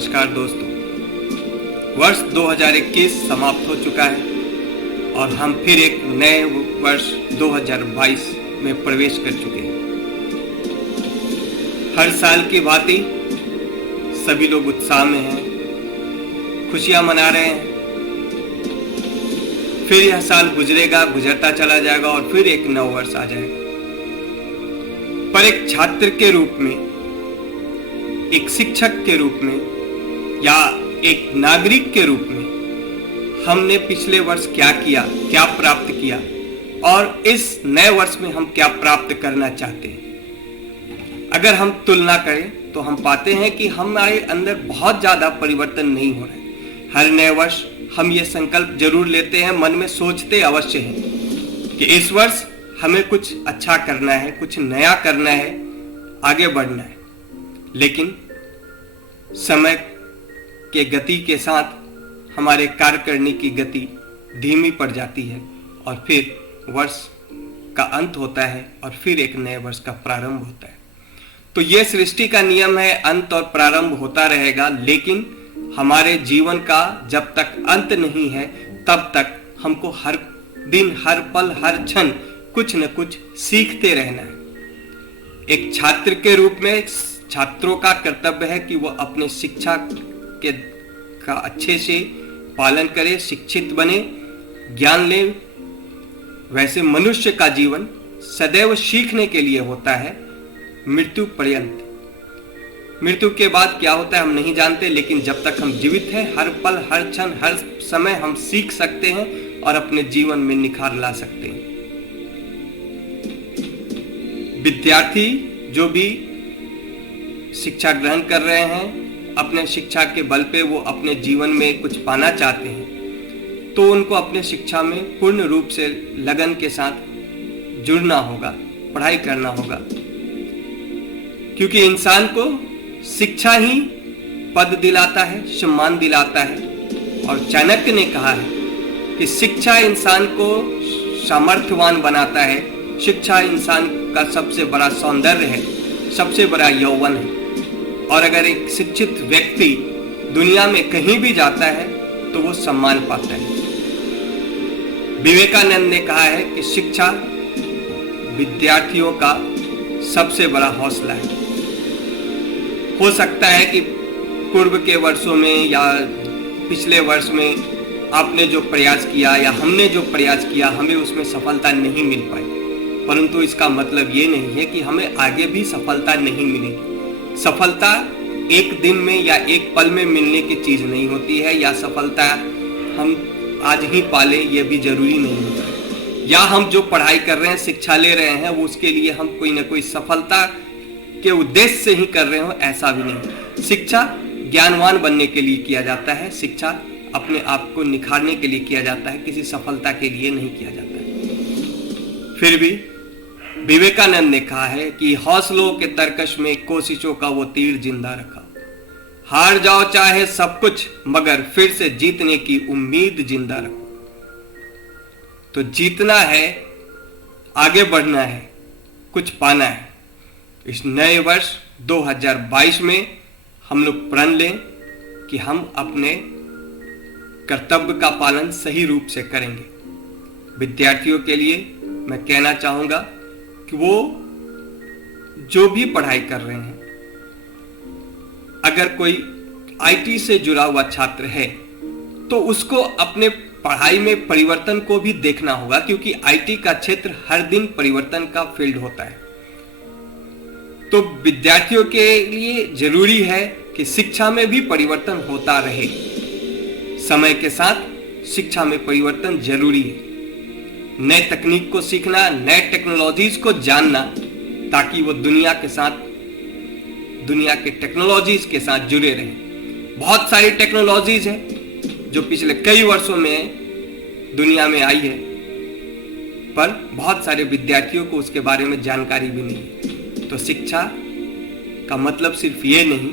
नमस्कार दोस्तों। वर्ष 2021 समाप्त हो चुका है और हम फिर एक नए वर्ष 2022 में प्रवेश कर चुके हैं। हर साल की भांति सभी लोग उत्साह में हैं, खुशियां मना रहे हैं। फिर यह साल गुजरेगा, गुजरता चला जाएगा और फिर एक नया वर्ष आ जाएगा। पर एक छात्र के रूप में, एक शिक्षक के रूप में या एक नागरिक के रूप में हमने पिछले वर्ष क्या किया, क्या प्राप्त किया और इस नए वर्ष में हम क्या प्राप्त करना चाहते हैं। अगर हम तुलना करें तो हम पाते हैं कि हमारे अंदर बहुत ज्यादा परिवर्तन नहीं हो रहा है। हर नए वर्ष हम ये संकल्प जरूर लेते हैं, मन में सोचते अवश्य हैं कि इस वर्ष हमें कुछ अच्छा करना है, कुछ नया करना है, आगे बढ़ना है। लेकिन समय के गति के साथ हमारे कार्य करने की गति धीमी पड़ जाती है और फिर वर्ष का अंत होता है और फिर एक नए वर्ष का प्रारंभ होता है। तो ये सृष्टि का नियम है, अंत और प्रारंभ होता रहेगा। लेकिन हमारे जीवन का जब तक अंत नहीं है तब तक हमको हर दिन, हर पल, हर क्षण कुछ न कुछ सीखते रहना है। एक छात्र के रूप में छात्रों का कर्तव्य है कि वो अपने शिक्षा का अच्छे से पालन करे, शिक्षित बने, ज्ञान ले। वैसे मनुष्य का जीवन सदैव सीखने के लिए होता है, मृत्यु पर्यंत। मृत्यु के बाद क्या होता है हम नहीं जानते, लेकिन जब तक हम जीवित हैं हर पल, हर क्षण, हर समय हम सीख सकते हैं और अपने जीवन में निखार ला सकते हैं। विद्यार्थी जो भी शिक्षा ग्रहण कर रहे हैं, अपने शिक्षा के बल पे वो अपने जीवन में कुछ पाना चाहते हैं, तो उनको अपने शिक्षा में पूर्ण रूप से लगन के साथ जुड़ना होगा, पढ़ाई करना होगा। क्योंकि इंसान को शिक्षा ही पद दिलाता है, सम्मान दिलाता है। और चाणक्य ने कहा है कि शिक्षा इंसान को सामर्थ्यवान बनाता है, शिक्षा इंसान का सबसे बड़ा सौंदर्य है, सबसे बड़ा यौवन है। और अगर एक शिक्षित व्यक्ति दुनिया में कहीं भी जाता है तो वो सम्मान पाता है। विवेकानंद ने कहा है कि शिक्षा विद्यार्थियों का सबसे बड़ा हौसला है। हो सकता है कि पूर्व के वर्षों में या पिछले वर्ष में आपने जो प्रयास किया या हमने जो प्रयास किया हमें उसमें सफलता नहीं मिल पाई, परंतु इसका मतलब ये नहीं है कि हमें आगे भी सफलता नहीं मिलेगी। सफलता एक दिन में या एक पल में मिलने की चीज नहीं होती है, या सफलता हम आज ही पाले ये भी जरूरी नहीं होता है। या हम जो पढ़ाई कर रहे हैं, शिक्षा ले रहे हैं, वो उसके लिए हम कोई ना कोई सफलता के उद्देश्य से ही कर रहे हो, ऐसा भी नहीं। शिक्षा ज्ञानवान बनने के लिए किया जाता है, शिक्षा अपने आप को निखारने के लिए किया जाता है, किसी सफलता के लिए नहीं किया जाता है। फिर भी विवेकानंद ने कहा है कि हौसलों के तरकश में कोशिशों का वो तीर जिंदा रखा। हार जाओ चाहे सब कुछ, मगर फिर से जीतने की उम्मीद जिंदा रखो। तो जीतना है, आगे बढ़ना है, कुछ पाना है। इस नए वर्ष 2022 में हम लोग प्रण लें कि हम अपने कर्तव्य का पालन सही रूप से करेंगे। विद्यार्थियों के लिए मैं कहना चाहूंगा कि वो जो भी पढ़ाई कर रहे हैं, अगर कोई आईटी से जुड़ा हुआ छात्र है तो उसको अपने पढ़ाई में परिवर्तन को भी देखना होगा, क्योंकि आईटी का क्षेत्र हर दिन परिवर्तन का फील्ड होता है। तो विद्यार्थियों के लिए जरूरी है कि शिक्षा में भी परिवर्तन होता रहे। समय के साथ शिक्षा में परिवर्तन जरूरी है। नए तकनीक को सीखना, नए टेक्नोलॉजीज को जानना, ताकि वो दुनिया के टेक्नोलॉजीज के साथ जुड़े रहें। बहुत सारी टेक्नोलॉजीज हैं जो पिछले कई वर्षों में दुनिया में आई है, पर बहुत सारे विद्यार्थियों को उसके बारे में जानकारी भी नहीं है। तो शिक्षा का मतलब सिर्फ ये नहीं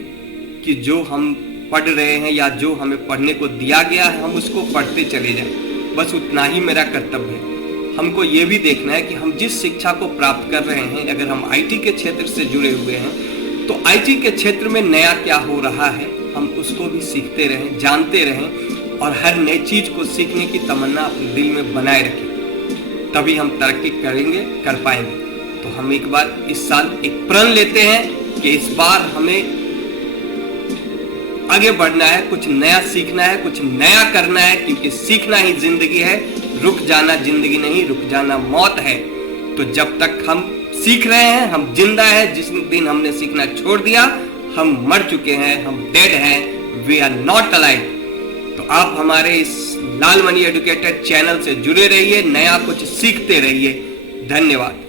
कि जो हम पढ़ रहे हैं या जो हमें पढ़ने को दिया गया है हम उसको पढ़ते चले जाएं, बस उतना ही मेरा कर्तव्य है। हमको ये भी देखना है कि हम जिस शिक्षा को प्राप्त कर रहे हैं, अगर हम आईटी के क्षेत्र से जुड़े हुए हैं तो आईटी के क्षेत्र में नया क्या हो रहा है हम उसको भी सीखते रहें, जानते रहें और हर नई चीज को सीखने की तमन्ना अपने दिल में बनाए रखें, तभी हम तरक्की करेंगे, कर पाएंगे। तो हम एक बार इस साल एक प्रण लेते हैं कि इस बार हमें आगे बढ़ना है, कुछ नया सीखना है, कुछ नया करना है, क्योंकि सीखना ही जिंदगी है। रुक जाना जिंदगी नहीं, रुक जाना मौत है। तो जब तक हम सीख रहे हैं हम जिंदा है, जिस दिन हमने सीखना छोड़ दिया हम मर चुके हैं, हम डेड हैं, वी आर नॉट अलाइव। तो आप हमारे इस लाल मनी एजुकेटर चैनल से जुड़े रहिए, नया कुछ सीखते रहिए। धन्यवाद।